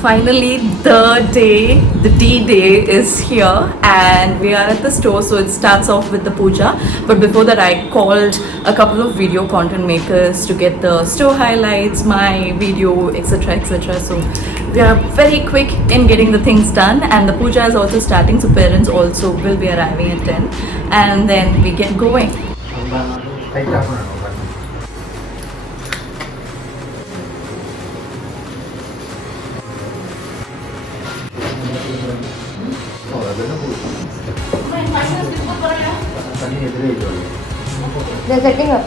Finally, the D-Day is here and we are at the store, so it starts off with the puja. But before that, I called a couple of video content makers to get the store highlights, my video, etc, etc. So we are very quick in getting the things done, and the puja is also starting, so parents also will be arriving at 10 and then we get going. They're setting up.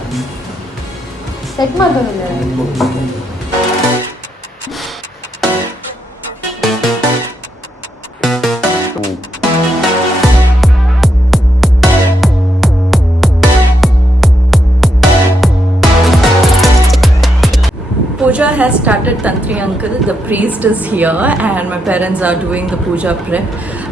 Set madonna. Puja has started. Tantri uncle, the priest, is here and my parents are doing the puja prep.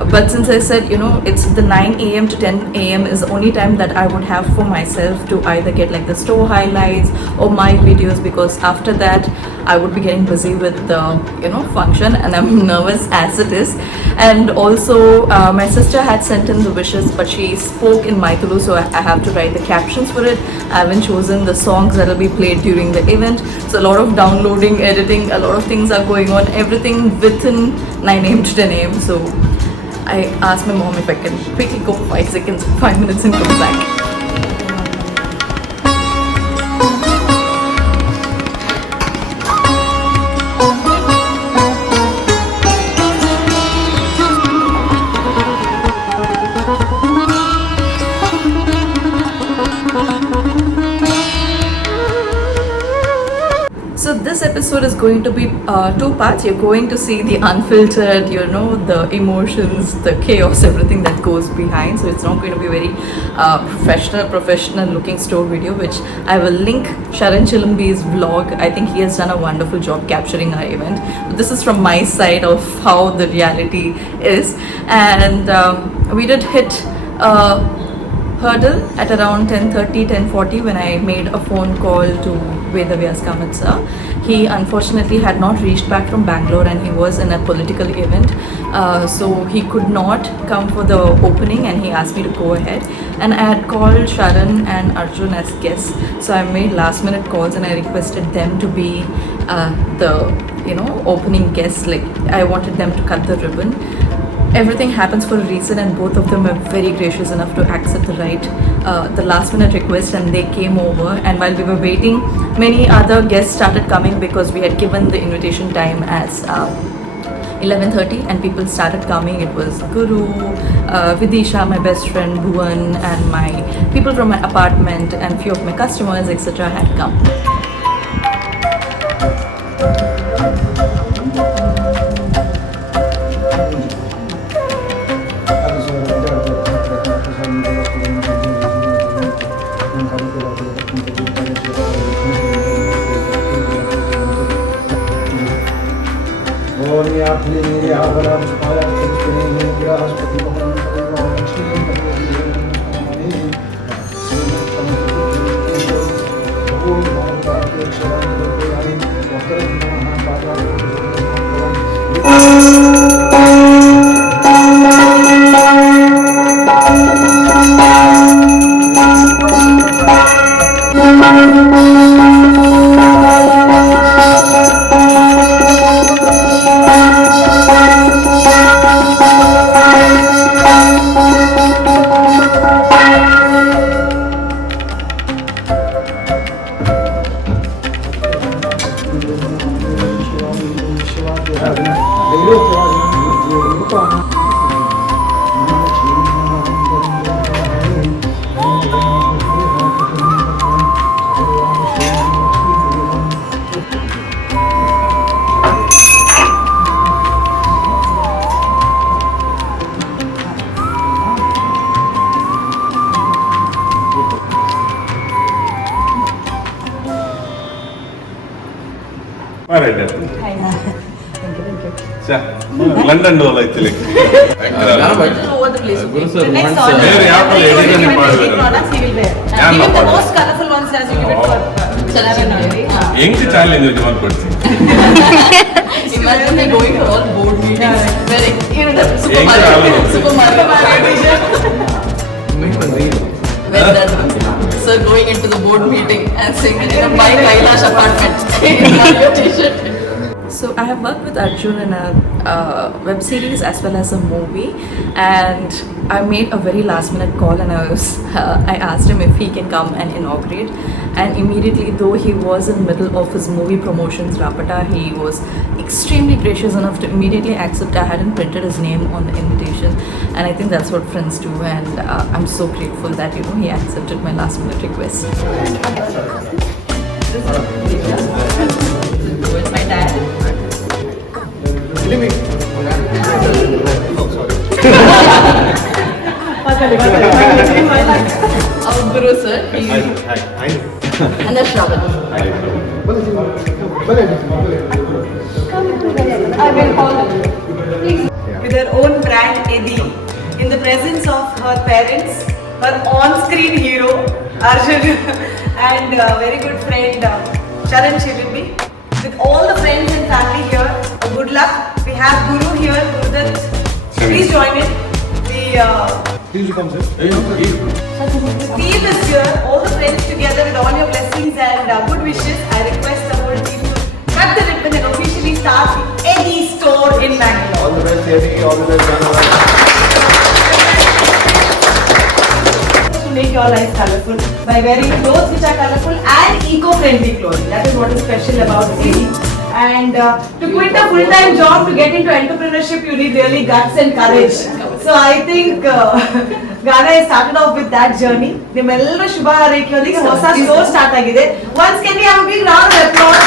But since I said, it's the 9 a.m. to 10 a.m. is the only time that I would have for myself to either get like the store highlights or my videos, because after that I would be getting busy with the function and I'm nervous as it is. And also my sister had sent in the wishes, but she spoke in Maithulu, so I have to write the captions for it. I haven't chosen the songs that will be played during the event, so a lot of downloading, editing, a lot of things are going on, everything within 9 a.m. to 10 a.m. So I asked my mom if I can quickly go 5 minutes and come back. So this episode is going to be 2 parts. You're going to see the unfiltered, the emotions, the chaos, everything that goes behind. So it's not going to be a very professional looking store video, which I will link Sharan Chilambi's vlog. I think he has done a wonderful job capturing our event. But this is from my side of how the reality is. And we did hit hurdle at around 10:30, 10:40 when I made a phone call to Vedavyas Kamatsa. He unfortunately had not reached back from Bangalore and he was in a political event, so he could not come for the opening and he asked me to go ahead. And I had called Sharan and Arjun as guests, so I made last minute calls and I requested them to be the opening guests. Like, I wanted them to cut the ribbon. Everything happens for a reason and both of them were very gracious enough to accept the last minute request, and they came over. And while we were waiting, many other guests started coming because we had given the invitation time as 11:30 and people started coming. It was Guru, Vidisha, my best friend, Bhuvan, and my people from my apartment and few of my customers, etc. had come. London all actually. Over the place. The next order, products he will wear. Even the most colorful ones as you give it for. ಎಂಟು channel ಇಂದ ಜವಾನ್ ಕೊಡ್ತೀನಿ. Imagine me going for all board meetings. Where even the supermarket. When that sir going into the board meeting and saying, buy Kailash apartment in your t-shirt. So I have worked with Arjun in a web series as well as a movie, and I made a very last minute call and I asked him if he can come and inaugurate, and immediately, though he was in the middle of his movie promotions Rapata, he was extremely gracious enough to immediately accept. I hadn't printed his name on the invitation, and I think that's what friends do, and I'm so grateful that he accepted my last minute request. With my dad. Our Guru sir. Hi. And that's Shravan. I will call him. With her own brand Edi, in the presence of her parents, her on-screen hero Arjun, and very good friend Charan Shilibbi. With all the friends and family here, good luck. We have Guru here. Gurudat, please join in. Please come, sir. The team is here, all the friends together with all your blessings and good wishes. I request the whole team to cut the ribbon and officially start the Edi store in Bangalore. All the best, Edi. All the best, Bangalore. To make your life colorful by wearing clothes which are colorful and eco-friendly clothing. That is what is special about Edi. And to quit a full-time job to get into entrepreneurship, you need really guts and courage. So I think Ghana has started off with that journey. ನಿಮ್ಮೆಲ್ಲರೂ ಶುಭ ಹಾರೈಕೆಯೊಂದಿಗೆ ಹೊಸ store start ಆಗಿದೆ. Once can we have a big round of applause?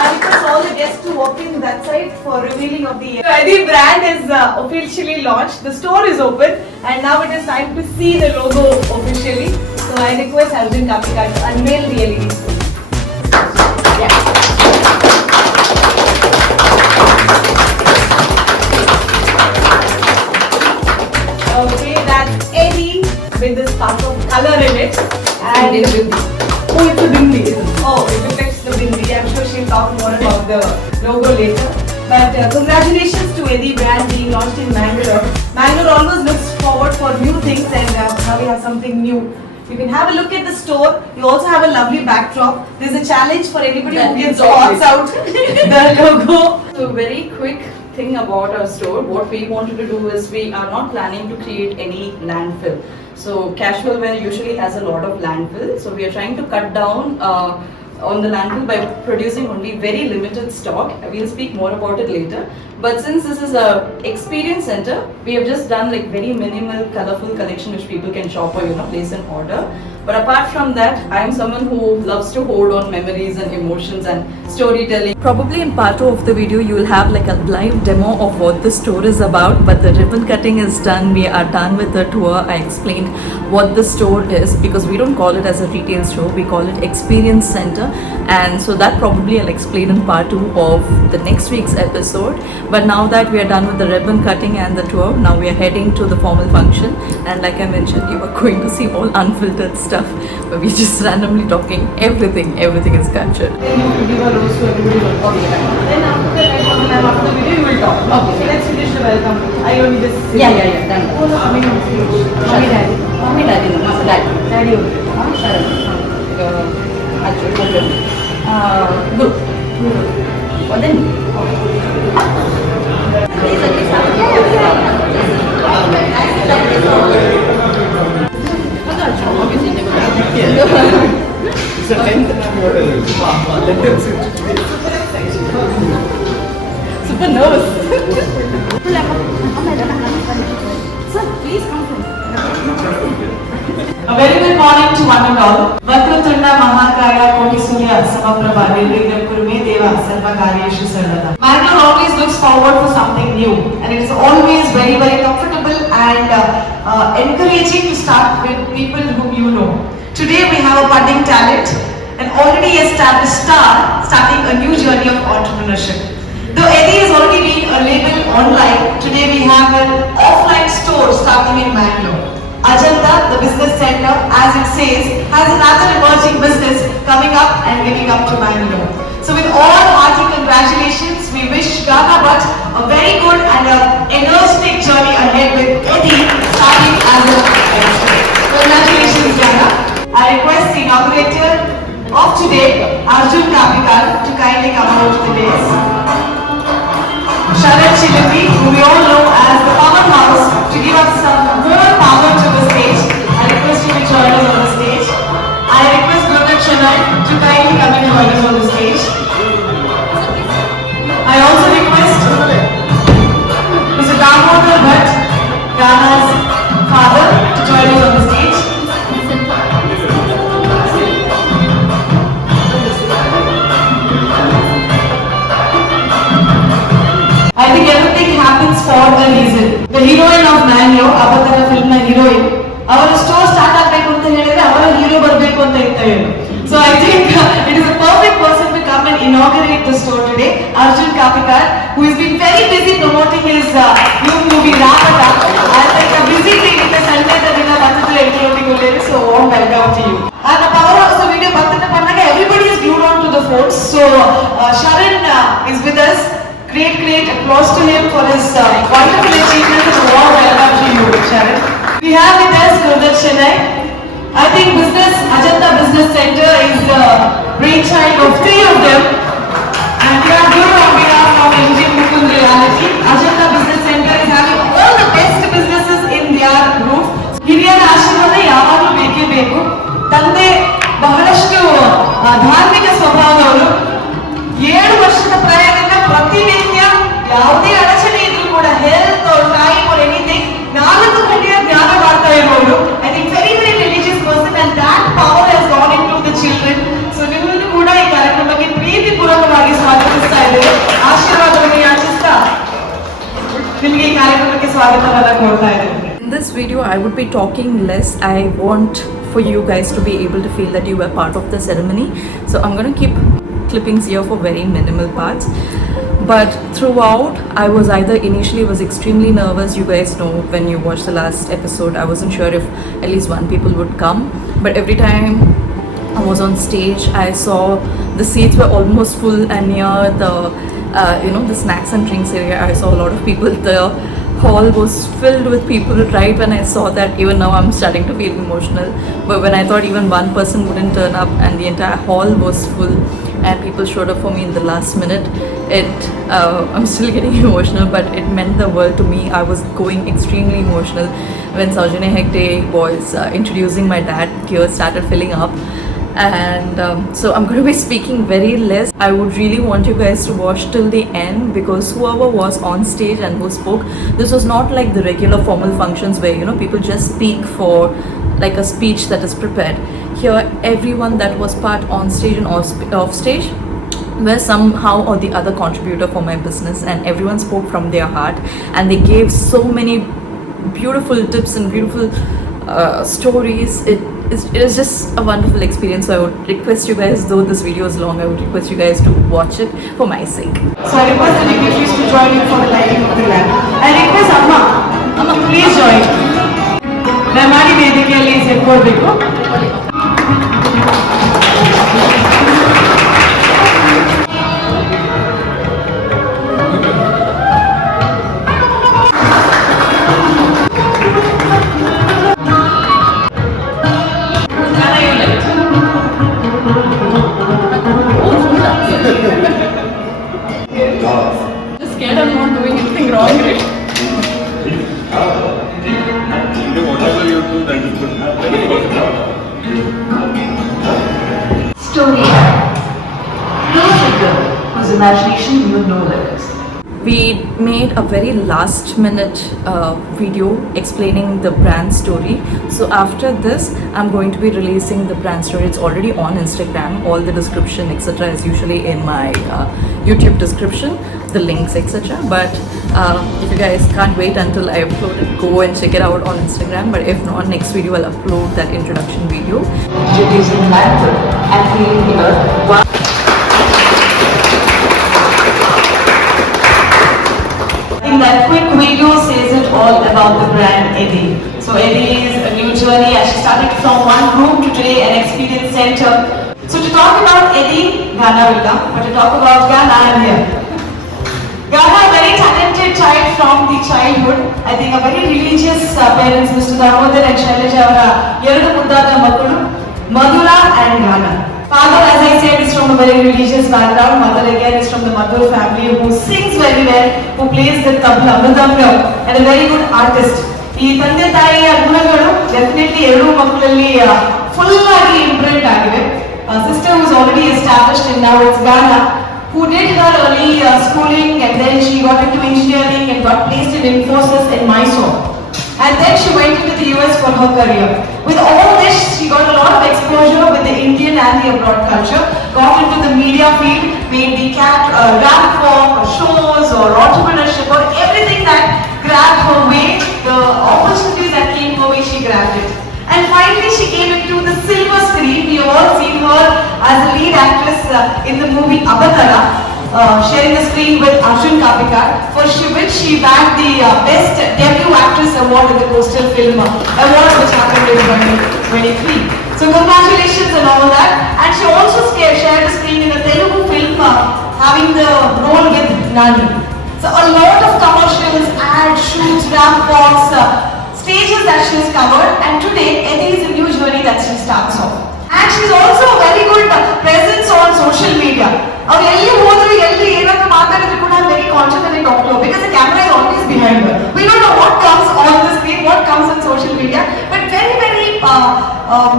I request all the guests to walk in that side for revealing of the Edi brand is officially launched. The store is open and now it is time to see the logo officially. So I request Arjun Kapika to unveil the LED store. Okay, that's Edi with this spark of color in it. And oh, it's a bindi. Oh, it reflects the bindi. I'm sure she'll talk more about the logo later. But congratulations to Edi brand being launched in Bangalore. Bangalore always looks forward for new things, and now we have something new. You can have a look at the store. You also have a lovely backdrop. There's a challenge for anybody who gets spots out the logo. So very quick thing about our store. What we wanted to do is we are not planning to create any landfill. So casual wear usually has a lot of landfill. So we are trying to cut down on the landfill by producing only very limited stock. We'll speak more about it later. But since this is a experience center, we have just done like very minimal, colorful collection which people can shop or place an order. But apart from that, I am someone who loves to hold on memories and emotions and storytelling. Probably in part 2 of the video, you will have like a live demo of what the store is about. But the ribbon cutting is done. We are done with the tour. I explained what the store is because we don't call it as a retail store. We call it experience center. And so that probably I'll explain in part 2 of the next week's episode. But now that we are done with the ribbon cutting and the tour, now we are heading to the formal function. And like I mentioned, you are going to see all unfiltered stuff. But we're just randomly talking. Everything is captured. Then you will give a rose to everybody. Okay. Then after the video, you will talk. Okay. So let's finish the welcome. I only just Yeah, done. Who is coming on stage? Mommy, daddy. No, daddy. Daddy only. Sharan. Good. What then? Please at least have It's a 10th model. Super nervous. Sir, please come from. A very good morning to one and all. Vakratunda Mahakaya Kotisurya Samaprabha Nirvighna Kurume Deva Sarva Karyeshu Sarvada. Bangalore always looks forward for something new, and it is always very, very comfortable and encouraging to start with people whom you know. Today we have a budding talent, an already established star starting a new journey of entrepreneurship. Though Edi has already been a label online, today we have an offline store starting in Bangalore. Ajanta, the business center, as it says, has has another emerging business coming up and getting up to Bangalore. So with all hearty congratulations, we wish Ghana But a very good and a energetic journey ahead with Edi starting as a congratulations Ghana. I request the inaugurator of today, Arjun Kapikar, to kindly come out to the dais. Sharat Chilapi, who we all know as the powerhouse, to give us some more power to the stage. I request you to join us on the stage. I request Dr. Chennai to kindly come and join us on the stage. I also request Mr. Damodar Bhatt, Ghana's father, to join us on the stage. I think everything happens for a reason. The heroine of Manyo, Avatara film heroine, our store start ಆಗಬೇಕು ಅಂತ ಹೇಳಿದ್ರೆ ಅವರ hero ಬರಬೇಕು ಅಂತ ಇತ್ತು. So I think it is a perfect person to come and inaugurate the store today, Arjun Kapikar, who has been very busy promoting his new movie Rapata. And like a busy day in the Sunday that we have to so warm welcome to you. And the power of the video, everybody is glued on to the phone. So Sharan is with us. Great applause to him for his wonderful achievements. Warm welcome to you, Sharan. We have with us Dr. Chennai. I think Ajanta Business Center is the brainchild of 3 of them. And we are good on behalf of Indian Mukund Reality. Ajanta Business Center is having all the best businesses in their roof. ಹಿರಿಯರ ಆಶೀರ್ವಾದ ಯಾವಾಗಲೂ ಬೇಕೇ ಬೇಕು. ತಂದೆ ಬಹಳಷ್ಟು ಧಾರ್ಮಿಕ ಸ್ವಭಾವದವರು. 7 ವರ್ಷದ ಪ್ರಯಾಣದಿಂದ ಪ್ರತಿನಿತ್ಯ ಯಾವುದೇ ಅಡಚಣೆ ಇದ್ರೂ ಕೂಡ health or time or anything 4 ಗಂಟೆಯ ಧ್ಯಾನ ಮಾಡ್ತಾ ಇರೋರು. I think very religious person and that power has gone into the children. So ನಿಮ್ಮನ್ನು ಕೂಡ ಈ ಕಾರ್ಯಕ್ರಮಕ್ಕೆ ಪ್ರೀತಿಪೂರ್ವಕವಾಗಿ ಸ್ವಾಗತಿಸ್ತಾ ಇದ್ದೇವೆ. ಆಶೀರ್ವಾದವನ್ನು ಯಾಚಿಸ್ತಾ ನಿಮಗೆ ಈ ಕಾರ್ಯಕ್ರಮಕ್ಕೆ ಸ್ವಾಗತವನ್ನು ಕೋರ್ತಾ ಇದ್ದೇವೆ. In this video, I would be talking less. I want for you guys to be able to feel that you were part of the ceremony. So I'm going to keep clippings here for very minimal parts. But throughout, I was either initially was extremely nervous. You guys know when you watched the last episode, I wasn't sure if at least one people would come. But every time I was on stage, I saw the seats were almost full, and near the the snacks and drinks area, I saw a lot of people. The hall was filled with people. Right when I saw that, even now I'm starting to feel emotional. But when I thought even one person wouldn't turn up and the entire hall was full and people showed up for me in the last minute, I'm still getting emotional, but it meant the world to me. I was going extremely emotional when Saujanya Hegde was introducing my dad. Tears started filling up. And so I'm going to be speaking very less. I would really want you guys to watch till the end, because whoever was on stage and who spoke, this was not like the regular formal functions where people just speak for like a speech that is prepared. Here everyone that was part on stage and off stage were somehow or the other contributor for my business, and everyone spoke from their heart, and they gave so many beautiful tips and beautiful stories. It is just a wonderful experience. So I would request you guys, though this video is long, I would request you guys to watch it for my sake. So I request the dignitaries to join in for the lighting of the lamp. I request Amma, please join. ದಯಮಾಡಿ ವೇದಿಕೆಯಲ್ಲಿ ಸೇರ್ಕೊಳ್ಬೇಕು. Just scared I'm not doing anything wrong, right? Whatever you do, that is good. Story time. Close the girl whose imagination knew no limits. We made a very last minute video explaining the brand story. So after this, I'm going to be releasing the brand story. It's already on Instagram. All the description etc. is usually in my YouTube description, the links etc. But if you guys can't wait until I upload it, go and check it out on Instagram. But if not, next video I'll upload that introduction video. Introducing Manfred and feeling here. That quick video says it all about the brand Edi. So So Edi is a new journey as she started from one room to today an experience center. So to talk about Edi, Ghana will come, but to talk about Ghana, I am here. Ghana, a very talented child from the childhood. I think a very religious parents, Mr. Damodar and Shailaja, avara ಎರಡು ಮುದ್ದಾದ ಮಕ್ಕಳು Madhura and Ghana. Father, as I said, is from a very religious background. Mother again is from the Madhur family who sings very well, who plays the tabla, mridangam, and a very good artist. ಈ ತಂದೆ ತಾಯಿಯ ಗುಣಗಳು definitely ಎರಡು ಮಕ್ಕಳಲ್ಲಿ full ಆಗಿ imprint ಆಗಿವೆ. Sister who is already established and now it's Ghana, who did her early schooling and then she got into engineering and got placed in Infosys in Mysore. And then she went into the US for her career. With all this, she got a lot of exposure with the Indian and the abroad culture, got into the media field, made the ramp walk or shows or entrepreneurship or everything that grabbed her way, the opportunities that came her way, she grabbed it. And finally, she came into the silver screen. We have all seen her as a lead actress in the movie Avatara, sharing the screen with Arjun Kapikar, for which she bagged the Best Debut Actress Award in the Coastal Film Award, which happened in 2023. So congratulations and all that. And she also shared the screen in a Telugu film, having the role with Nani. So a lot of commercials, ads, shoots, ramp walks, stages that she has covered, and today Edi is a new journey that she starts off. And she's also a very good presence on social media. Our elli hodru elli enadru maatadidru kuda I'm very conscious when I talk to her because the camera is always behind her. We don't know what comes on the screen, what comes on social media, but very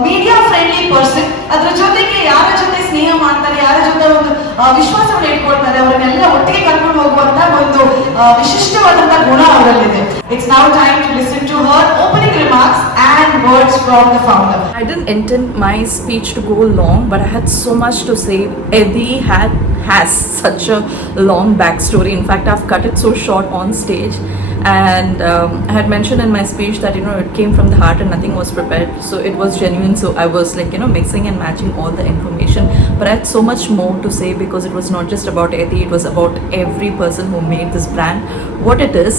media friendly person. ಅದರ ಜೊತೆಗೆ ಯಾರ ಜೊತೆ ಸ್ನೇಹ ಮಾಡ್ತಾರೆ, ಯಾರ ಜೊತೆ ಒಂದು ವಿಶ್ವಾಸವನ್ನು ಇಟ್ಕೊಳ್ತಾರೆ, ಅವರನ್ನೆಲ್ಲ ಒಟ್ಟಿಗೆ ಕರ್ಕೊಂಡು ಹೋಗುವಂತ ಒಂದು ವಿಶಿಷ್ಟವಾದಂತ ಗುಣ ಅವರಲ್ಲಿದೆ. It's now time to listen to her opening remarks and words from the founder. I didn't intend my speech to go long, but I had so much to say. Edi has such a long backstory. In fact, I've cut it so short on stage. And I had mentioned in my speech that it came from the heart and nothing was prepared, so it was genuine. So I was like mixing and matching all the information, but I had so much more to say because it was not just about Edi, it was about every person who made this brand what it is.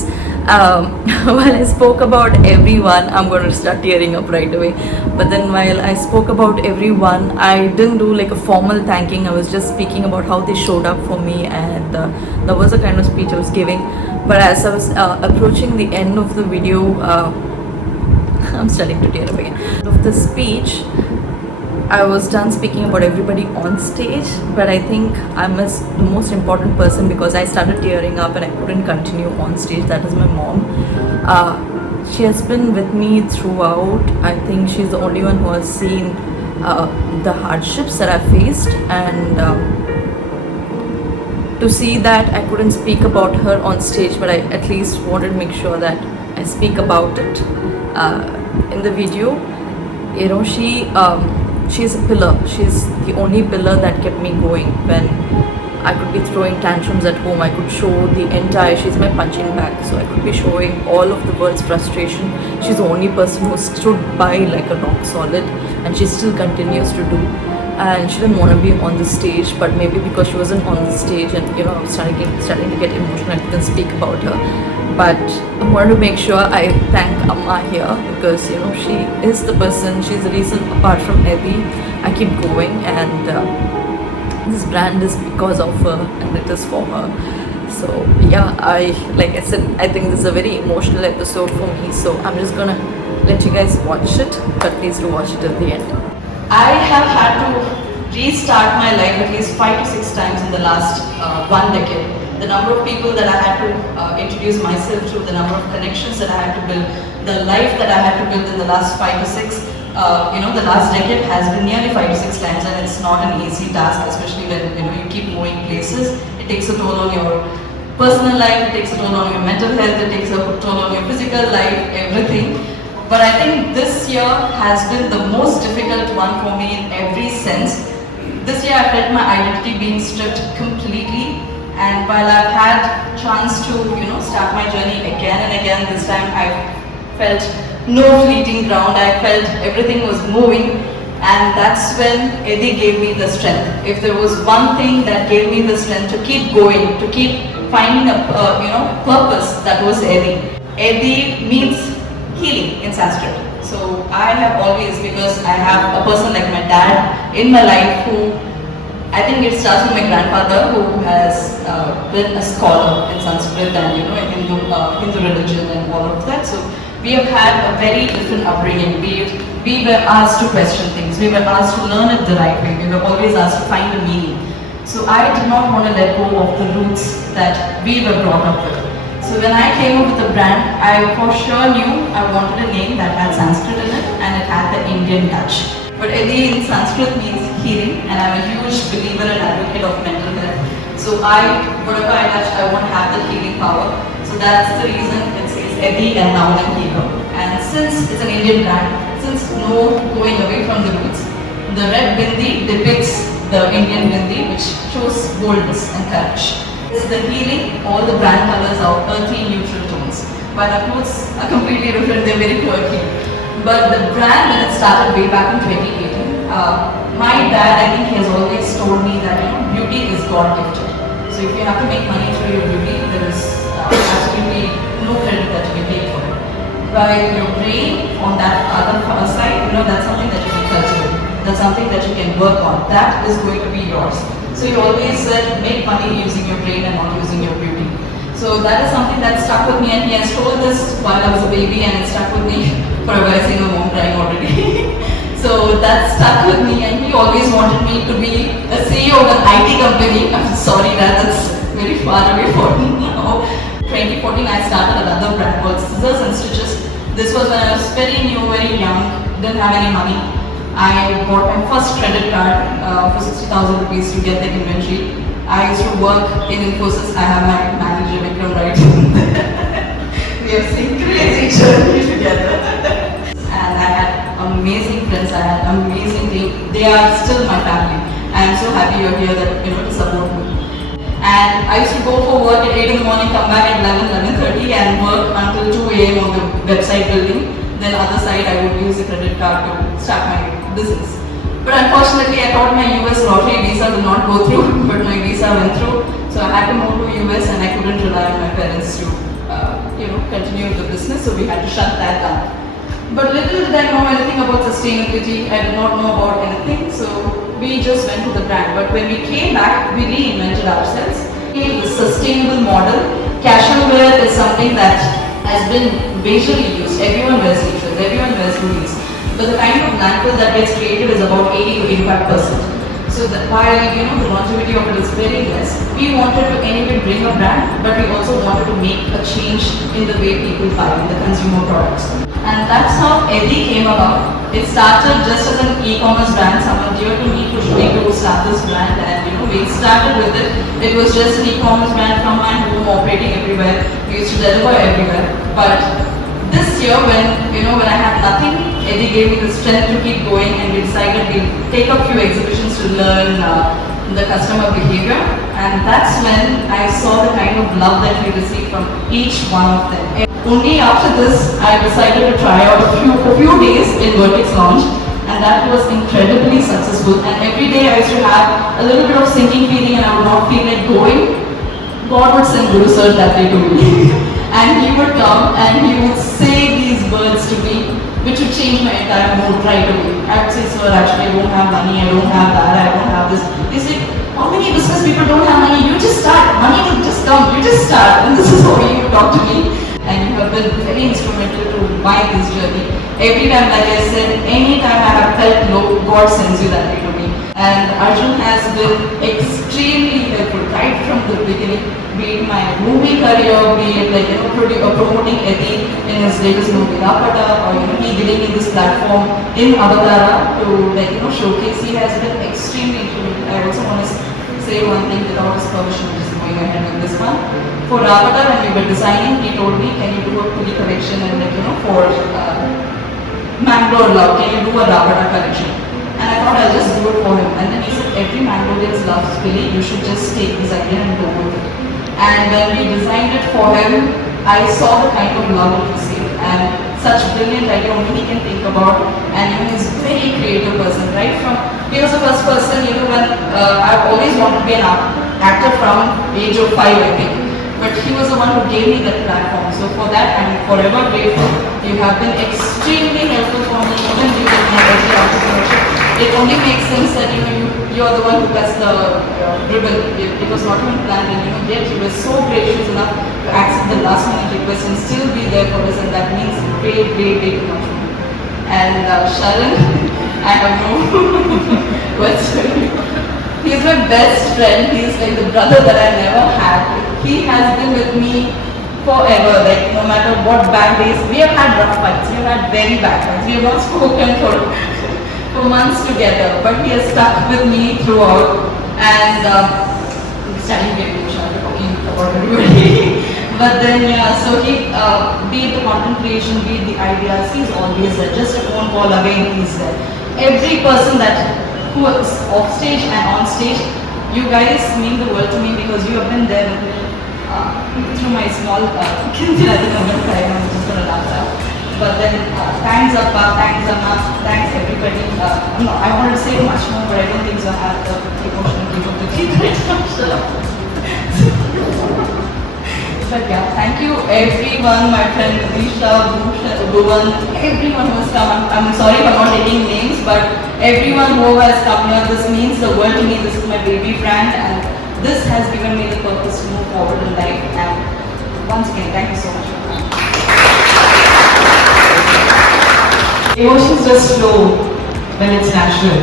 While I spoke about everyone, I'm going to start tearing up right away, but then while I spoke about everyone, I didn't do like a formal thanking. I was just speaking about how they showed up for me, and that was the kind of speech I was giving. But as I was approaching the end of the video, I'm starting to tear up again. Of the speech, I was done speaking about everybody on stage, but I think I missed the most important person because I started tearing up and I couldn't continue on stage. That is my mom. She has been with me throughout. I think she's the only one who has seen the hardships that I faced, and to see that I couldn't speak about her on stage, but I at least wanted to make sure that I speak about it in the video. She's a pillar. She's the only pillar that kept me going when I could be throwing tantrums at home. I could show she's my punching bag, so I could be showing all of the world's frustration. She's the only person who stood by like a rock solid, and she still continues to do. And she didn't want to be on the stage, but maybe because she wasn't on the stage and I was starting to get emotional, I couldn't speak about her. But I wanted to make sure I thank Amma here because she is the person, she's the reason apart from Edi I keep going, and this brand is because of her and it is for her. So yeah, like I said, I think this is a very emotional episode for me, so I'm just gonna let you guys watch it, but please do watch it at the end. I have had to restart my life at least 5 to 6 times in the last 1 decade. The number of people that I had to introduce myself to, the number of connections that I had to build, the life that I had to build in the last 5 to 6, the last decade has been nearly 5 to 6 times, and it's not an easy task, especially when you keep moving places. It takes a toll on your personal life, it takes a toll on your mental health, it takes a toll on your physical life, everything. But I think this year has been the most difficult one for me in every sense. This year I felt my identity being stripped completely, and while I've had chance to start my journey again and again, this time I felt no fleeting ground. I felt everything was moving, and that's when Edi gave me the strength. If there was one thing that gave me the strength to keep going, to keep finding a purpose, that was Edi. Edi means healing in Sanskrit. So I have always, because I have a person like my dad in my life who, I think it starts with my grandfather who has been a scholar in Sanskrit and in Hindu religion and all of that. So we have had a very different upbringing. We were asked to question things. We were asked to learn it the right way. We were always asked to find a meaning. So I did not want to let go of the roots that we were brought up with. So when I came up with the brand, I for sure knew I wanted a name that had Sanskrit in it and it had the Indian touch. But Edi in Sanskrit means healing, and I'm a huge believer and advocate of mental health. So whatever I touch, I want to have the healing power. So that's the reason it says Edi and now I'm here. And since it's an Indian brand, since no going away from the roots, the red bindi depicts the Indian bindi, which shows boldness and courage. It's the healing, all the brand colors are earthy, neutral tones. While our clothes are completely different, they're very quirky. But the brand, when it started way back in 2018, my dad, I think he has always told me that beauty is God gifted. So if you have to make money through your beauty, there is absolutely no credit that you can take for it. While your brain, on that other side, that's something that you can cultivate. That's something that you can work on. That is going to be yours. So he always said, make money using your brain and not using your beauty. So that is something that stuck with me, and he has told this while I was a baby, and it stuck with me forever. I see my mom crying already. So that stuck with me, and he always wanted me to be a CEO of an IT company. I'm sorry that that's very far away from now. 2014 I started another brand called Scissors and Stitches. This was when I was very new, very young, didn't have any money. I bought my first credit card for 60,000 rupees to get the inventory. I used to work in Infosys. I have my manager Vikram right. We have seen crazy journey together. And I had amazing friends. I had amazing team. They are still my family. I am so happy you're here to support me. And I used to go for work at 8 in the morning, come back at 11:30 and work until 2 a.m. on the website building. Then other side I would use the credit card to start my business. But unfortunately I thought my US lottery visa did not go through, but my visa went through. So I had to move to US and I couldn't rely on my parents to continue the business, so we had to shut that down. But little did I know anything about sustainability. I did not know about anything, so we just went to the brand. But when we came back, we reinvented ourselves. The sustainable model, casual wear is something that has been visually used. Everyone wears t-shirts, everyone wears hoodies. But the kind of landfill that gets created is about 80 to 85%. So that while the longevity of it is very less, we wanted to anyway bring a brand, but we also wanted to make a change in the way people buy the consumer products. And that's how Edi came about. It started just as an e-commerce brand. Someone dear to me pushed me to start this brand, and we started with it. It was just an e-commerce brand from my home, operating everywhere. We used to deliver everywhere. But this year, when I had nothing, Edi gave me the strength to keep going, and we decided we'd take a few exhibitions to learn the customer behavior. And that's when I saw the kind of love that we received from each one of them. Only after this, I decided to try out a few days in Vertex launch, and that was incredibly successful. And every day I used to have a little bit of sinking feeling, and I would not feel like going. God would send Guru Sir that day to me. And he would come and he would say these words to me, which would change my entire mood right away. I would say, sir, actually I don't have money, I don't have that, I don't have this. He said, how many business people don't have money? You just start, money will just come, you just start. And this is how he would talk to me. And you have been very instrumental to my this journey. Every time, like I said, anytime I have felt low, God sends you that way to me. And Arjun has been extremely helpful right from the beginning, be it my movie career, be it promoting Edi in his latest movie Inaugurator, or he giving me this platform in Avatar to showcase. He has been extremely instrumental. I also want to say one thing without his permission, which is going ahead with this one. For Avatar, when we were designing, he told me, can you do a Pili Collection, and for Mango Love, can you do a Avatar collection? And I thought I'll just do it for him. And then he said, every Mangolians loves Pili, you should just take this idea and go with it. And when we designed it for him, I saw the kind of love he received, and such brilliant idea only he can think about. And he's a very creative person, right? He was the first person, when I've always wanted to be an actor from age of 5, I think. but he was the one who gave me that platform. So for that, I'm forever grateful. You have been extremely helpful for me, even during my early entrepreneurship. It only makes sense that you are the one who pressed the ribbon. It was not even planned, and yet you were so gracious enough to accept the last minute request and still be there for us, and that means great, great, great much. And Sharan, I have no words for you. He's my best friend. He's like the brother that I never had. He has been with me forever. Like no matter what bad days, we have had rough fights. We have had very bad fights. We have not spoken for months together, but he has stuck with me throughout. And standing here, talking about everybody. But then, yeah, so he, be it the content creation, be it the ideas, he's always there. Just a phone call away, he's there. Every person who is off stage and on stage, you guys mean the world to me because you have been there with me through my small kids at the moment. I'm just going to laugh out. But then, thanks Appa, thanks Amma, thanks everybody. No, I wanted to say much more, but I don't think so. I have the emotional capability right now. But yeah, thank you everyone, my friend Nisha, Bhuvan, everyone who has come. I'm sorry if I'm not taking names, but everyone who has come here, this means the world to me. This is my baby brand, and this has given me the purpose to move forward in life. And once again, thank you so much for coming. Emotions just flow when it's natural,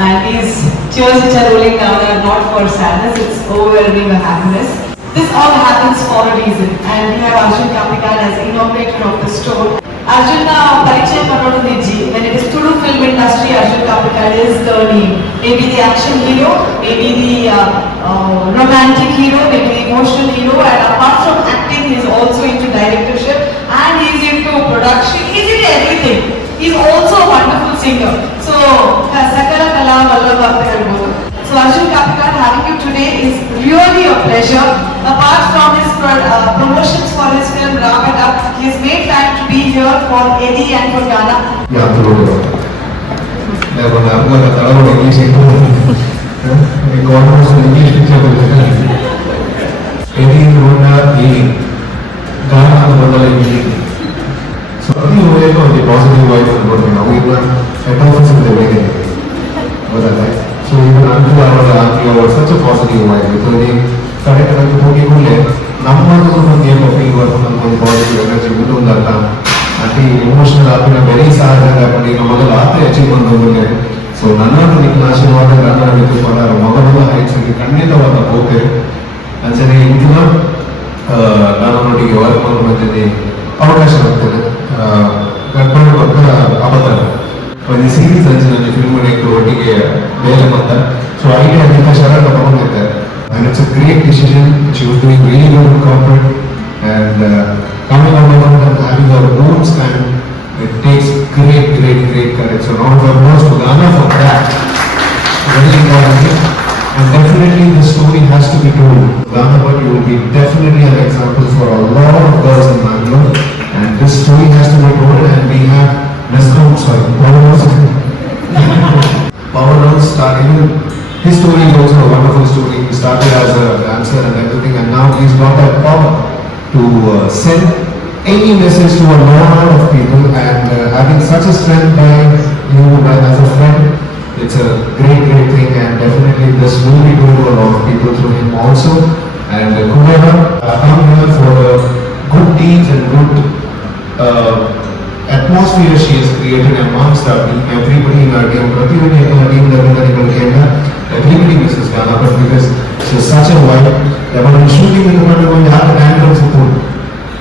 and these tears which are rolling down are not for sadness, it's overwhelming the happiness. This all happens for a reason, and we have Arjun Kapikan as inaugurator of the store. Arjun Parichaya Pannodu Niji, when it is to do film industry, Arjun Kapikan is the name. Maybe the action hero, maybe the romantic hero, maybe the emotional hero, and apart from acting, he is also into directorship, and he is into production, he is into everything. He is also a wonderful singer. So, Sakala Kala Vallabha ಅಂತ ಹೇಳ್ಬೋದು. So Arjun Kapikan, having you today is really a pleasure. Apart from his promotions for his film Ravana, he has made time to be here for Edi and for Ghana. Yeah, absolutely. Yeah, but I'm going to tell you English. I got almost an English picture of it. Edi Ravana, Ghana, Ravana, so I think we have the positive vibe and what we know. We were at office in the beginning. So even until our such a positive vibe. Because we correct and number of game of positive energy emotional very sad achievement. So none of the national heights and ಅವಕಾಶ ಆಗ್ತದೆ ಕರ್ಕೊಂಡು ಅಬದ್ಧ ಒಂದು series ಅಂಚಿನಲ್ಲಿ film maker ಒಟ್ಟಿಗೆ ಬೇರೆ ಬಂದ so idea ಅದಕ್ಕೆ ಶರಣ ತಗೊಂಡಿರ್ತಾರೆ and it's a great decision. She was doing really good in corporate and coming out and having her own stand, it takes great courage. So round of applause to Ghana for that. Very important. And definitely the story has to be told. Ghana, but you will be definitely an example for a lot of girls in Bangalore. And this story has to be told, and we have Power starting. His story is also a wonderful story. He started as a dancer and everything, and now he's got that power to send any message to a lot of people. And having such a strength by you as a friend, it's a great thing, and definitely this will be good to a lot of people through him also. And Kunara, come here for the good deeds and good atmosphere she has created amongst our team. Everybody in our team, everybody misses Ghana, but because she's such a vibe, that when shooting in the country, when you have the hand of support,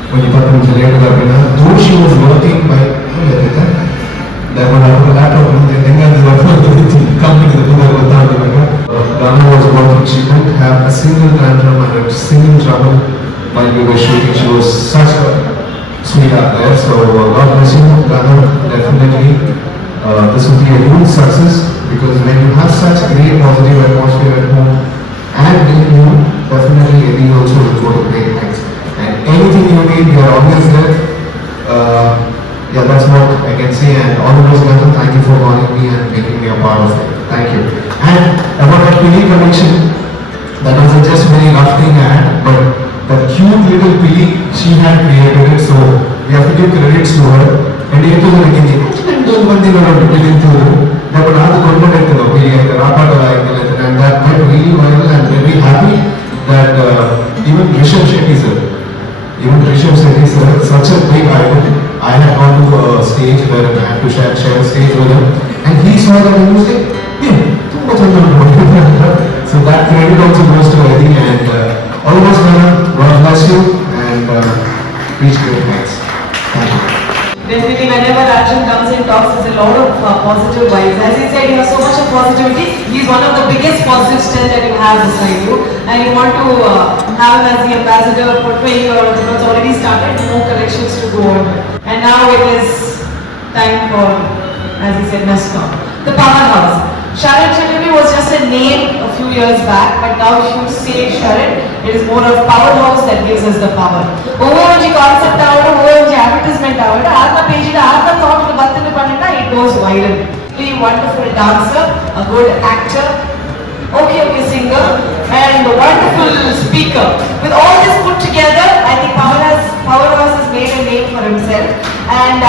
when you put them later, though she was working by that one after that, Ghana was working, she didn't have a single tantrum and a single trouble while we were shooting. She was such a sweetheart there. So God bless you, Ghana. Definitely this will be a huge success, because when you have such great positive atmosphere at home and in you, definitely Edi also will go to great heights. And anything you need, we are always there. Yeah, that's what I can say. And all the best, Ghana. Thank you for calling me and making me a part of it. Thank you. And about that Pili Collection, that was just very rough thing I had, but That cute little Pili, she had created it, so we have to give credits to her. And it was like one thing around Pili too. But now the content is Pili and that went really well. I'm very happy that even Rishabh Shetty sir, such a big idol. I had gone to a stage where I had to share a stage with him, and he saw that and he was like, yeah, too much on the So that credit also goes to Edi, and all of us, man, God bless you, and reach great heights. Thank you. Definitely, whenever Arjun comes and talks, there's a lot of positive vibes. As he said, you have so much of positivity. He's one of the biggest positive strength that you have beside you, and you want to have him as the ambassador, portray your, it's already started, more collections to go on. And now it is time for, as he said, Nestor, the powerhouse. Sharan Chatterjee was just a name a few years back, but now if you say Sharan, it is more of powerhouse that gives us the power. OMG concept OMG advertisement Artha page Artha thought it goes viral. Really wonderful dancer, a good actor, okay singer, and a wonderful speaker. With all this put together, I think Powerhouse has made a name for himself. And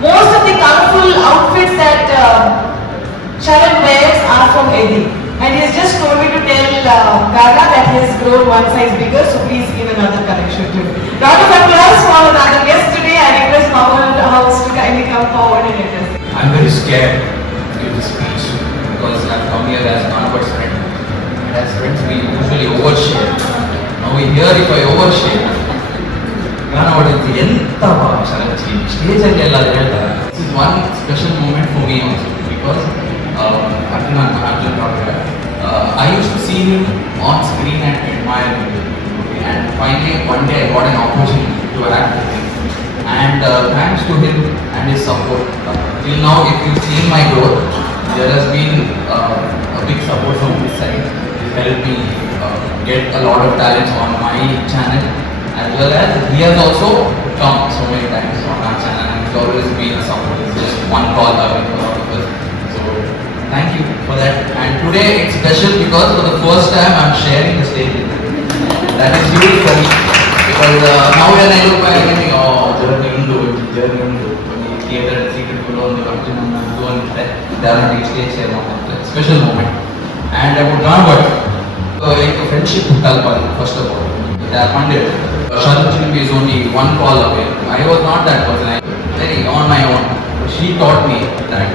most of the colorful outfits that Sharan wears are from Edi. And he has just told me to tell Gaga that he has grown one size bigger, so please give another collection to him. Round of applause for another guest today. I request Powerhouse to kindly come forward and address. I'm very scared to give this speech because I've come here as Anubhav's friend. And as friends, we usually overshare. Now we hear if I overshare. This is one special moment for me also because I used to see him on screen and admire him. And finally, one day I got an opportunity to act with him. And thanks to him and his support, till now, if you've seen my growth, there has been a big support from his side. He helped me get a lot of talents on my channel, as well as he has also come so many times on our channel and he's always been a support. It's just one call away for all of us. So thank you for that. And today it's special because for the first time I'm sharing the stage with him. That is huge for me because now when I look back I think, journey theater secret there are stage special moment. And I would not but friendship first of all. Sharan is only one call away. I was not that person. Very on my own. She taught me that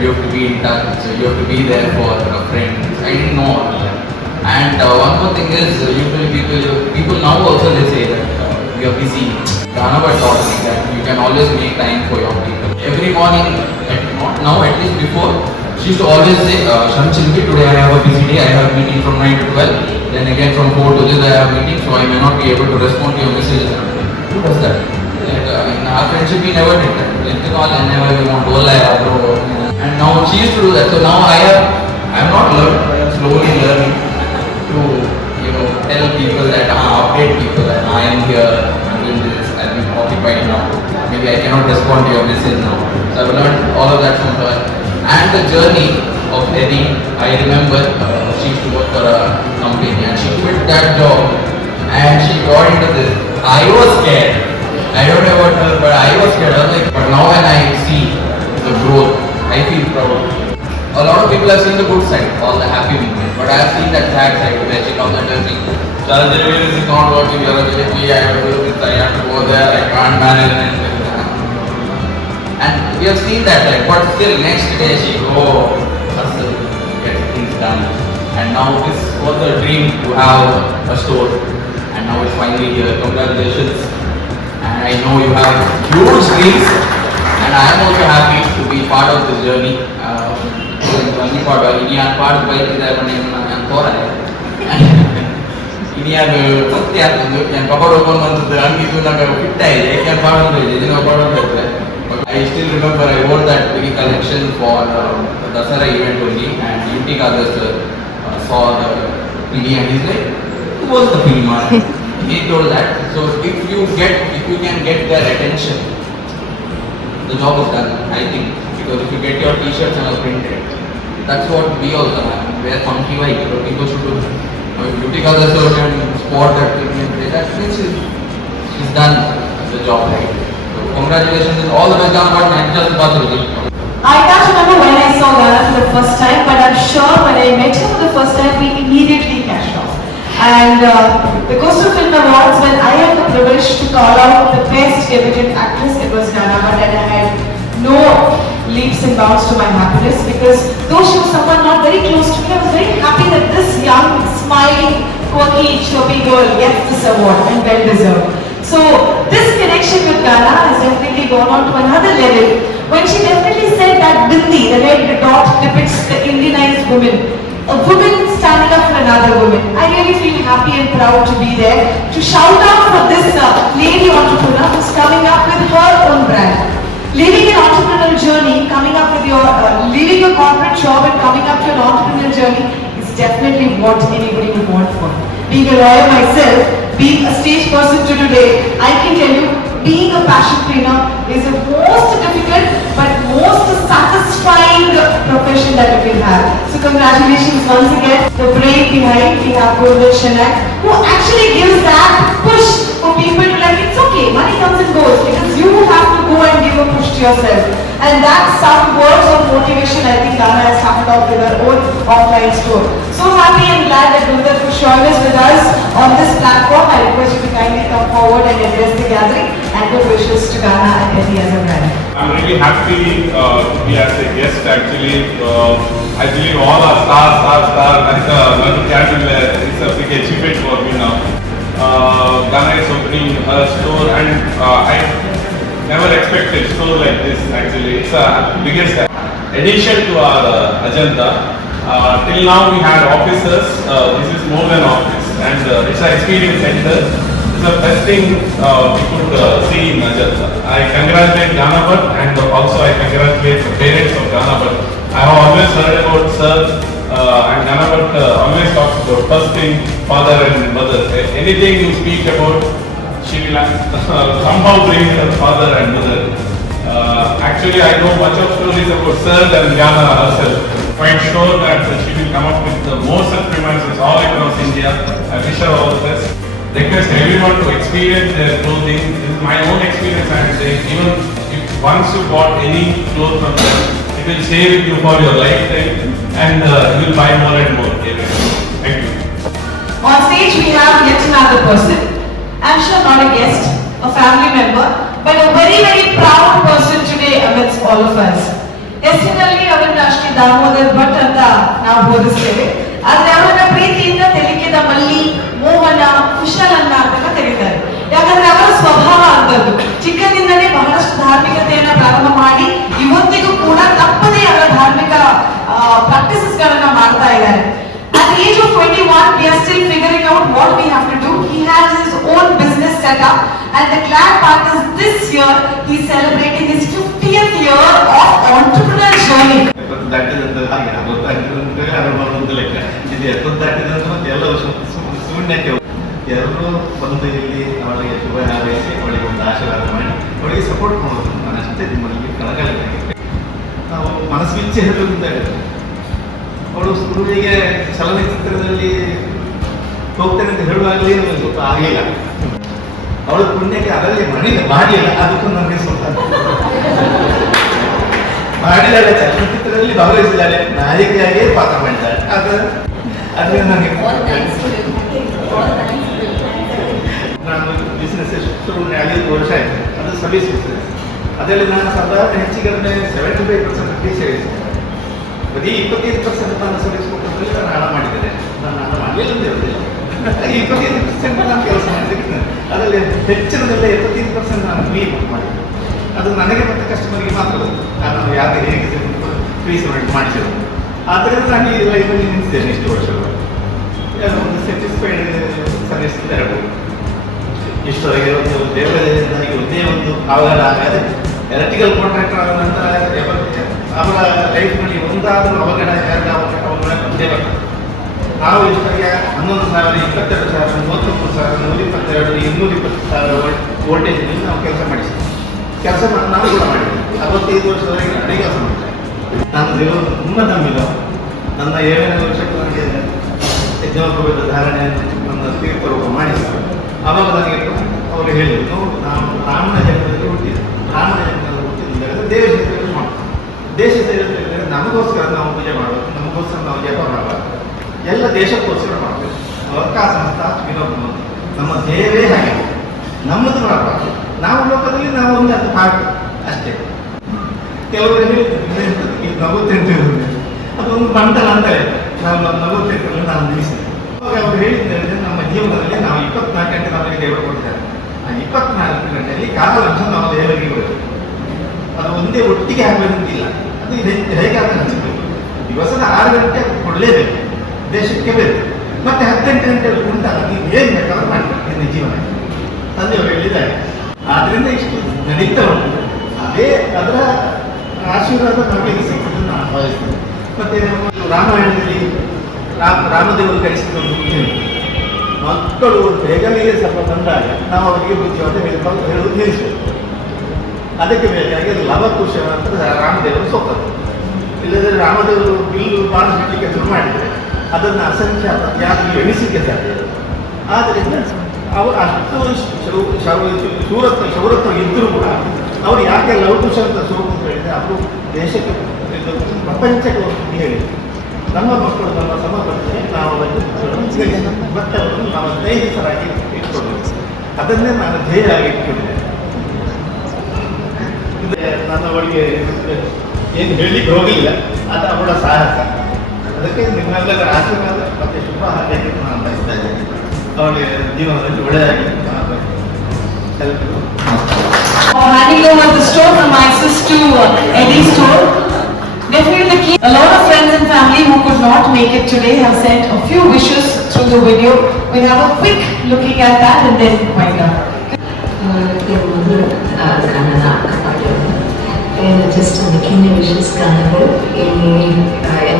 you have to be in touch, so you have to be there for a friend. I didn't know all of that. And one more thing is, usually people now also they say that you are busy. Anubhav taught me that you can always make time for your people. Every morning, now at least before, she used to always say, Sharan, today I have a busy day. I have a meeting from 9 to 12. Then again from 4 to this I have a meeting, so I may not be able to respond to your messages. Who does that? In our friendship we never did that. And never we want to and now she used to do that. So now I am not learned, I am slowly learning to tell people that update people that I am here, I'm doing this, I'll be occupied now. Maybe I cannot respond to your message now. So I've learned all of that from her. And the journey of Edi, I remember she used to work for a company and she quit that job and she got into this. I was scared. I don't know about her, but I was scared. I was like, but now when I see the growth, I feel proud. A lot of people have seen the good side, all the happy moments, but I have seen that bad side where she comes and tells me, Sharan, this is not working, you're a baby, I have to do this, I have to go there, I can't manage anything. And we have seen that, but still next day she go hustle, get things done. And now this was a dream to have a store, and now it's finally here. Congratulations. And I know you have huge dreams, and I am also happy to be part of this journey. Part of bike I still remember I wore that Pili Collection for the Dasara event only, and Edi Products saw the Pili and he's like, who was the Pili man? He told that. So if you can get their attention, the job is done, I think. Because if you get your t-shirts and are printed, that's what we also have. We are funky white, people should do. Beauty colors can spot that that means she's done the job right. So congratulations and all the best Ghana, but I just got to I can't remember when I saw Ghana for the first time, but I'm sure when I met him for the first time, we immediately cashed off. And the Coastal Film Awards, when I had the privilege to call out the best emerging actress, it was Ghana, but then I had no leaps and bounds to my happiness, because though she was someone not very close to me, I was very happy that this young, smiling, quirky, chubby girl gets this award, and well deserved. So this connection with Ghana has definitely gone on to another level when she definitely said that bindi, the red dot, depicts the Indianized woman, a woman standing up for another woman. I really feel happy and proud to be there to shout out for this lady entrepreneur who's coming up with her own brand. Leaving an entrepreneurial journey, coming up with your, leaving your corporate job and coming up to an entrepreneurial journey is definitely what anybody would want for. Being a lawyer myself, being a stage person to today, I can tell you, being a passion trainer is the most difficult but most satisfying profession that you can have. So congratulations once again. The brain behind, we have Golden Shanak, who actually gives that push for people to like, it's okay, money comes and goes, because you have to go and give a push to yourself. And that's some words of motivation I think Ghana has started off with her own offline store. So happy and glad that Gulder Kushaw is with us on this platform. I request you to kindly come forward and address the gathering, and good wishes to Ghana and Edi as a brand. I'm really happy to be as a guest actually. I believe all our stars like Manu Candle is a big achievement for me now. Ghana is opening a store, and I never expected store like this actually. It's a biggest addition to our agenda. Till now we had offices, this is more than office, and it's an experience center. It's the best thing we could see in Ajanta. I congratulate Ghana Bhatt, and also I congratulate the parents of Ghana Bhatt. I have always heard about Sir, and Ghana Bhatt always talks about first thing father and mother. Anything you speak about, she will somehow bring her father and mother. Actually, I know much of stories about Sir and Ghana herself. Quite sure that she will come up with the more such premises all across India. I wish her all the best. Request everyone to experience their clothing. This is my own experience, I am saying. Even if once you bought any clothes from them, it will stay with you for your lifetime, and you will buy more and more. Thank you. On stage we have yet another person. I'm sure not a guest, a family member, but a very, very proud person today amidst all of us. Yesterday, ಅವರನ್ನ ಅಷ್ಟೇ ದಾಮೋದರ್ ಭಟ್ ಅಂತ ನಾವು ಬೋಧಿಸ್ತೇವೆ. ಆದ್ರೆ ಅವರನ್ನ ಪ್ರೀತಿಯಿಂದ ತೆಲಿಕೆದ ಮಲ್ಲಿ, ಮೋಹನ, ಕುಶಲನ್ನ ಅಂತ ಕರೀತಾರೆ. ಯಾಕಂದ್ರೆ ಅವರ ಸ್ವಭಾವ ಅಂತದ್ದು. ಚಿಕ್ಕಂದಿನಲ್ಲೇ ಬಹಳಷ್ಟು ಧಾರ್ಮಿಕತೆಯನ್ನ ಪ್ರಾರಂಭ ಮಾಡಿ ಇವತ್ತಿಗೂ ಕೂಡ ತಪ್ಪದೇ ಅವರ ಧಾರ್ಮಿಕ ಪ್ರಾಕ್ಟೀಸಸ್ ಗಳನ್ನ ಮಾಡ್ತಾ ಇದ್ದಾರೆ. At the age of 21, we are still figuring out what we have to do. He has his own business set up, and the glad part is this year he is celebrating his 50th year of entrepreneurial journey. ದಾಟಿದಂತ ಹಾಗೆ ಗೊತ್ತಾಗ್ತದಂತೆ ಅನುಭವ ಲೆಕ್ಕ ಇದು ಎತ್ತದ ದಾಟಿದಂತ ಎಲ್ಲ ಶೂನ್ಯಕ್ಕೆ ಎಲ್ಲರೂ ಬಂದು ಇಲ್ಲಿ ಅವಳಿಗೆ ಶುಭ ಹಾರೈಸಿ ಅವಳಿಗೆ ಒಂದು ಆಶೀರ್ವಾದ ಮಾಡಿ ಅವಳಿಗೆ ಸಪೋರ್ಟ್ ಮಾಡೋದು. ನಾನು ಅಷ್ಟೇ ನಿಮ್ಮಲ್ಲಿ ಕಳಕಳಿಯಾಗಿದೆ. ನಾವು ಮನಸ್ಸಿಚ್ಚೆ ಹೇಳುವುದಂತ ಹೇಳಿದ್ರೆ ಅವಳು ಸ್ಕೂಲಿಗೆ ಚಲನಚಿತ್ರದಲ್ಲಿ ಹೋಗ್ತೇನೆ ಅಂತ ಹೇಳುವಾಗಲೇ ನನಗೆ ಸ್ವಲ್ಪ ಆಗಲಿಲ್ಲ. ಅವಳು ಪುಣ್ಯಕ್ಕೆ ಅದರಲ್ಲಿ ಮಾಡಿಲ್ಲ, ಅದಕ್ಕೂ ನನಗೆ ಸ್ವಲ್ಪ ಮಾಡಿದ್ದಾಳೆ. ಚಲನಚಿತ್ರದಲ್ಲಿ ಭಾಗವಹಿಸಿದ್ದಾಳೆ, ನಾಯಕಿಯಾಗಿಯೇ ಪಾತ್ರ ಮಾಡಿದ್ದಾಳೆ. ಅದರಿಂದ ನನಗೆ ನಾನು ಬಿಸ್ನೆಸ್ ಶುರು 5 ವರ್ಷ ಆಯಿತು. ಅದು ಸರ್ವಿಸ್ ಬಿಸ್ನೆಸ್. ಅದರಲ್ಲಿ ನಾನು ಸಾಧಾರಣ ಹೆಚ್ಚಿಗೆ 75% ಫೀಸ್ ಹೇಳಿದ್ದೆ. ಬರೀ 25% ನಾನು ಸರ್ವಿಸ್ ಕೊಟ್ಟಲ್ಲಿ ನಾನು ಹಣ ಮಾಡಿದ್ದೇನೆ. ನಾನು ಹಣ ಮಾಡಲಿಲ್ಲ ಅಂತ ಹೇಳೋದಿಲ್ಲ. 25% ನಾನು ಕೆಲಸ ಮಾಡಿದ್ದಕ್ಕೆ ಅದರಲ್ಲಿ ಹೆಚ್ಚಿನದೆಲ್ಲ 75% ನಾನು ಫ್ರೀ ಮಾಡಿದ್ದೆ. ಅದು ನನಗೆ ಮತ್ತು ಕಸ್ಟಮರ್ಗೆ ಮಾತ್ರ ಬಂತು. ನಾನು ಯಾಕೆ ಹೇಗೆ ಫೀಸ್ ಮಾಡಿಸಿದ್ರು. ಆದ್ದರಿಂದ ನಾನು ಈ ಲೈಫಲ್ಲಿ ನಿಂತಿದ್ದೇನೆ ಇಷ್ಟು ವರ್ಷಗಳು. ಒಂದು ಸ್ಯಾಟಿಸ್ಫೈಡ್ ಸರ್ವಿಸ್ ಅಂತ ಹೇಳ್ಬೋದು. ಇಷ್ಟವರೆಗೆ ಒಂದು ದೇವರಿಗೆ ನನಗೆ ಒಂದೇ ಒಂದು ಅವಘಡ ಆಗದೆ ಎಲೆಕ್ಟ್ರಿಕಲ್ ಕಾಂಟ್ರಾಕ್ಟರ್ ಆದ ನಂತರ ಅವರ ಲೈಫ್ನಲ್ಲಿ ಒಂದಾದರೂ ಅವಘಡ 2 ಅವಘಡ ಒಂದೇ ಬರ್ತದೆ. ನಾವು ಇಷ್ಟವರೆಗೆ 11,000, 22,000, 33,000, 122,000, 220,000 ವೋಲ್ಟೇಜ್ನಲ್ಲಿ ನಾವು ಕೆಲಸ ಮಾಡಿಸಿದ್ವಿ. ಕೆಲಸ ಮಾಡಿ ನಾವು ಕೂಡ ಮಾಡಿದ್ವಿ. 65 ವರ್ಷದವರೆಗೆ ಅಡಿಗೆ ಕೆಲಸ ಮಾಡಿದ್ದೆ. ನಾನು ದೇವರು ತುಂಬ ನಂಬಿಲ್ಲ. ನನ್ನ 7ನೇ ವರ್ಷಕ್ಕೆ ನನಗೆ ಯಜ್ಞೋಪವೇತ ಧಾರಣೆಯನ್ನು ನನ್ನ ತೀರ್ಥರು ಮಾಡಿಸ್ತಾರೆ. ಆವಾಗ ನನಗೆ ಅವರು ಹೇಳಿದ್ರು, ನಾವು ರಾಮನ ಜನ್ಮದಲ್ಲಿ ಹುಟ್ಟಿದ್ದು, ರಾಮನ ಜನ್ಮದಲ್ಲಿ ಹುಟ್ಟಿದ್ದು ದೇಶ ಸೇವೆ ಮಾಡ್ತೀವಿ. ದೇಶ ಸೇವೆ ಹೇಳಿದರೆ ನಮಗೋಸ್ಕರ ನಾವು ಪೂಜೆ ಮಾಡಬೇಕು, ನಮಗೋಸ್ಕರ ನಾವು ಜಪ ಮಾಡಬೇಕು, ಎಲ್ಲ ದೇಶಕ್ಕೋಸ್ಕರ ಮಾಡಬೇಕು. ವರ್ಕಾ ಸಂಸ್ಥಾ ವಿನೋದ ನಮ್ಮ ಧ್ಯೇಯವೇ ಹಾಗೆ, ನಮ್ಮದು ಮಾಡಬಾರ್ದು. ನಾವು ಲೋಕದಲ್ಲಿ ನಾವು ಒಂದು ಅದು ಪಾರ್ಟ್ ಅಷ್ಟೇ. ಕೆಲವರು ಹೇಳಿದ್ರು ಈ ನಗುತ್ತೆಂಟು ಅದೊಂದು ಬಂಟನ ಅಂತಾರೆ, ನಾವು ನಗುತ್ತೆಂಟರಲ್ಲಿ ನಾನು ನಿಲ್ಲಿಸಿದೆ. ಅವಾಗ ಅವರು ಹೇಳಿದ್ರೆ ನಮ್ಮ ಜೀವನದಲ್ಲಿ ನಾವು 24 ಗಂಟೆ ನಮಗೆ ದೇವರು ಕೊಡ್ತಾರೆ. ಆ 24 ಗಂಟೆಯಲ್ಲಿ ಕಾಲಾಂಶ ನಾವು ದೇವರಿಗೆ ಕೊಡಬೇಕು. ಅದು ಒಂದೇ ಒಟ್ಟಿಗೆ ಆಗಬೇಕಂತಿಲ್ಲ, ಅದು ಹೇಗೆ ಅಂತ ಹಂಚಬೇಕು. ದಿವಸದ 6 ಗಂಟೆ ಕೊಡಲೇಬೇಕು, ದೇಶಕ್ಕೆ ಬೇಕು. ಮತ್ತೆ 18 ಗಂಟೆ ಉಂಟಲ್ಲ, ನೀವು ಏನು ಬೇಕಾದ್ರೂ ಮಾಡಬೇಕು ನಿನ್ನ ಜೀವನ. ತಂದೆಯವರು ಹೇಳಿದ್ದಾರೆ. ಆದ್ರಿಂದ ಇಷ್ಟು ನಡೀತಾ ಉಂಟು. ಅದೇ ಅದರ ಆಶೀರ್ವಾದ ನಮಗೆ ಸಿಕ್ಕಿದ್ದು ನಾನು ಭಾವಿಸ್ತೇನೆ. ಮತ್ತೆ ರಾಮಾಯಣದಲ್ಲಿ ರಾಮದೇವರು ಕಳಿಸಿಕೊಂಡು ಮಕ್ಕಳು ಬೇಗನೆಗೆ ಸ್ವಲ್ಪ ಬಂದಾಗ ನಾವು ಅವರಿಗೆ ಬುದ್ಧಿವಾದ ಹೇಳುವುದು ನಿಲ್ಲಿಸಬೇಕು. ಅದಕ್ಕೆ ಬೇಕಾಗಿ ಲವಕುಶ ಅಂತ ರಾಮದೇವರು ಸೋತರು. ಇಲ್ಲದ್ರೆ ರಾಮದೇವರು ಬಿಲ್ಲು ಬಾಣಿಸಲಿಕ್ಕೆ ಶುರು ಮಾಡಿದರೆ ಅದನ್ನು ಅಸಂಖ್ಯಾತ ಯಾರು ಎಣಿಸಲಿಕ್ಕೆ ಸಾಧ್ಯ. ಆದ್ದರಿಂದ ಅವರು ಅಷ್ಟು ಶೌರತ್ವ ಇದ್ದರೂ ಕೂಡ ಅವರು ಯಾಕೆ ಲವಕುಶ ಅಂತ ಸೋಲು ಅಂತ ಹೇಳಿದರೆ, ಅವರು ದೇಶಕ್ಕೆ ಪ್ರಪಂಚಕ್ಕೆ ಒಂದು ಹೇಳಿದರು, ನಮ್ಮ ಮಕ್ಕಳು ನಮ್ಮ ಸಮಬಂಧನೆ ನಾವು ಮತ್ತೆ ಅವರನ್ನು ನಾವು ಸ್ನೇಹಿತರಾಗಿ ಇಟ್ಕೊಳ್ಬೇಕು. ಅದನ್ನೇ ನಾನು ಧ್ಯೇಯ ಆಗಿ ಇಟ್ಕೊಂಡಿದ್ದೇನೆ. ನನ್ನ ಅವಳಿಗೆ ಏನು ಹೇಳಲಿಕ್ಕೆ ಹೋಗಲಿಲ್ಲ, ಅದು ಅವಳ ಸಾಹಸ. ಅದಕ್ಕೆ ನಿಮ್ಮೆಲ್ಲರ ಆಶೀರ್ವಾದ ಮತ್ತು ಶುಭ ಹಾರೈಕೆ ನಾನು ಬಯಸ್ತಾ ಇದ್ದೇನೆ. ಅವಳಿಗೆ ಜೀವನದಲ್ಲಿ ಒಳ್ಳೆಯದಾಗಿ Handing over the store from Axis to Edi store. Definitely, a lot of friends and family who could not make it today have sent a few wishes through the video. We'll have a quick looking at that and then wind up. Just on the Kingdom Wishes Carnival in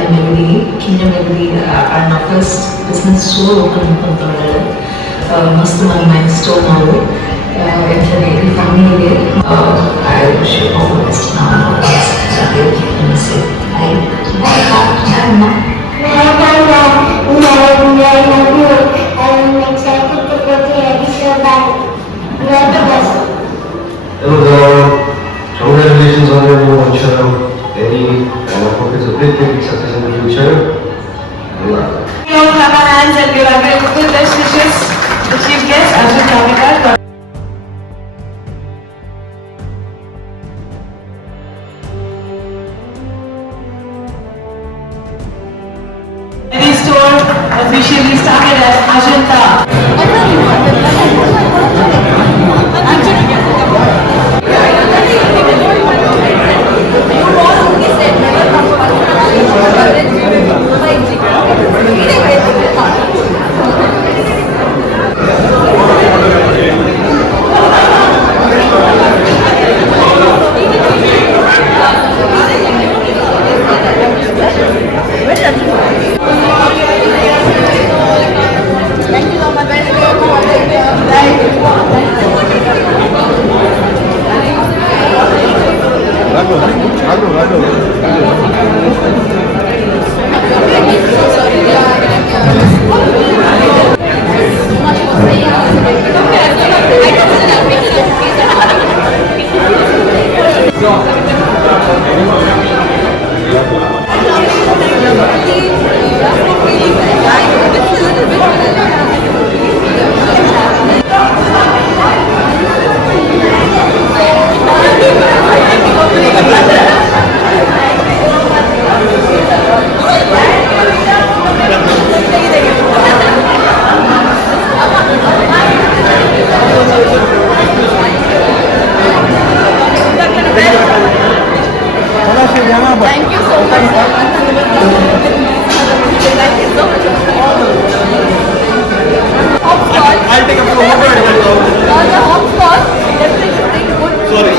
the Melody, Kingdom Melody, our first business store open in Tamil. Must my mind store now. It's a very family. I wish you all the best now. Congratulations on your new venture, Edi, and I hope it's a big success in the future. We all have our hands and give our very good best wishes to chief guest Ajit Kavika. Edi store officially started as Ajanta. Thank you so much. Thank you so much. Hopscotch. I'll take a few more. The hopscotch. Definitely good. Sorry.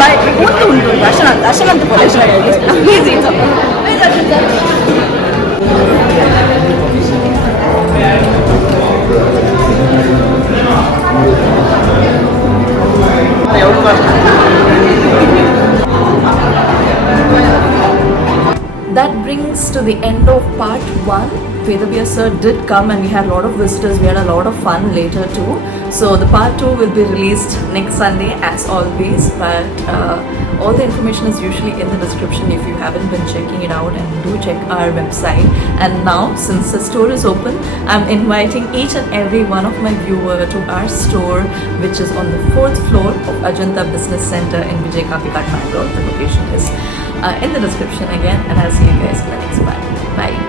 By good Russian and Polish. Easy. That brings us to the end of part 1. Vedavya sir did come and we had a lot of visitors. We had a lot of fun later too. So the part 2 will be released next Sunday as always. But all the information is usually in the description if you haven't been checking it out, and do check our website. And now, since the store is open, I'm inviting each and every one of my viewer to our store, which is on the 4th floor of Ajanta Business Center in Vijay Kapikat, Bangalore. The location is in the description again, and I'll see you guys in the next part. Bye.